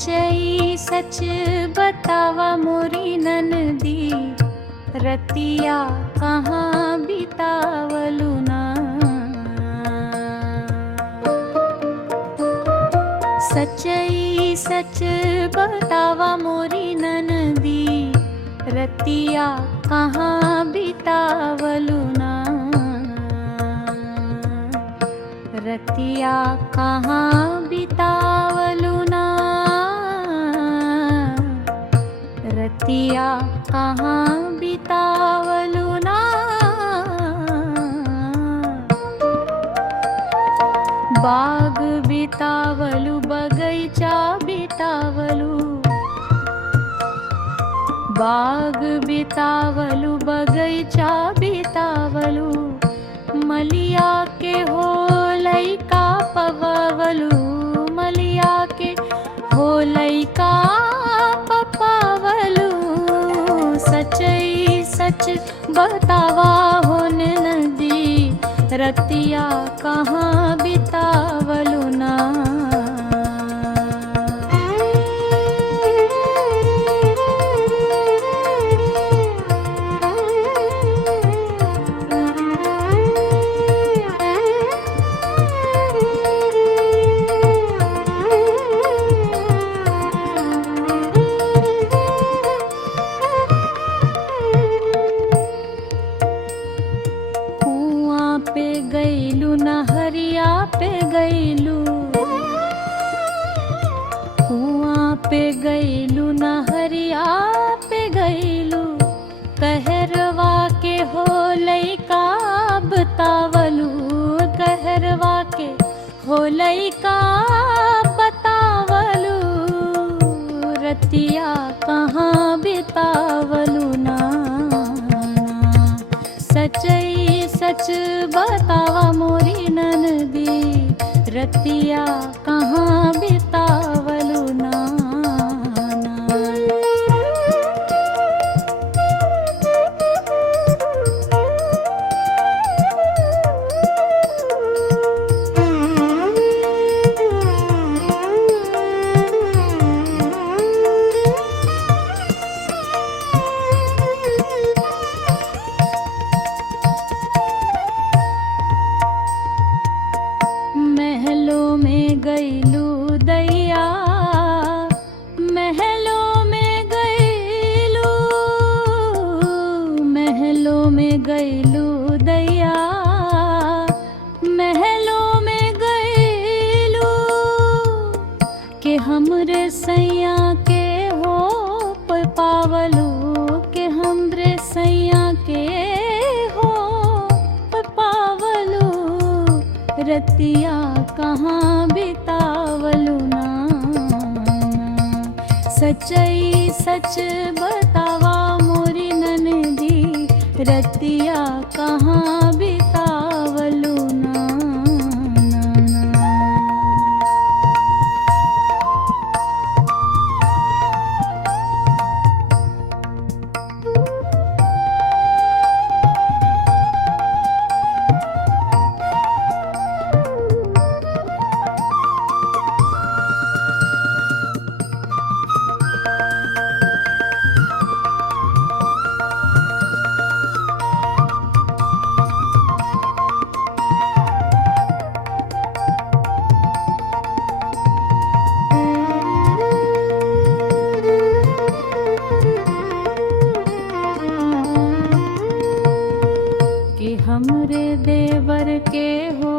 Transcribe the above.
सचई सच बतावा मोरी ननदी, रतिया कहाँ बितावलु ना। सचई सच बतावा मोरी ननदी, रतिया कहाँ बितावलु ना। रतिया कहाँ बितावलु ना। रतिया कहाँ बितावलु ना। बाग बितावलु बगैचा बितावलु, बाग बितावलु बगैचा बितावलु, मलिया के हो लैका पवावलु, मलिया के हो लैका पपावलु। सचई सच बतावा हो नदी, रतिया कहाँ बितावलु ना। पे गईलू नहरिया पे गईलू, कुआं पे गईलू नहरिया पे गईलू, कहरवा के हो लैका बतावलू, कहरवा के हो लैका बतावलू। रतिया कहाँ बितावलु ना। सचई सच बतावा मोरी ननदी, रतिया कहाँ बितावलु ना। महलों में गईलू दैया, महलों में गईलू, महलों में गईलू दैया, महलों में गईलू, के हमरे सैया के हो पावलू, के हमरे सैया के हो पावलू। रतिया कहाँ बितावलु ना। सचई सच बतावा मोरी ननदी, रतिया कहाँ बितावलु ना। हमरे देवर के हो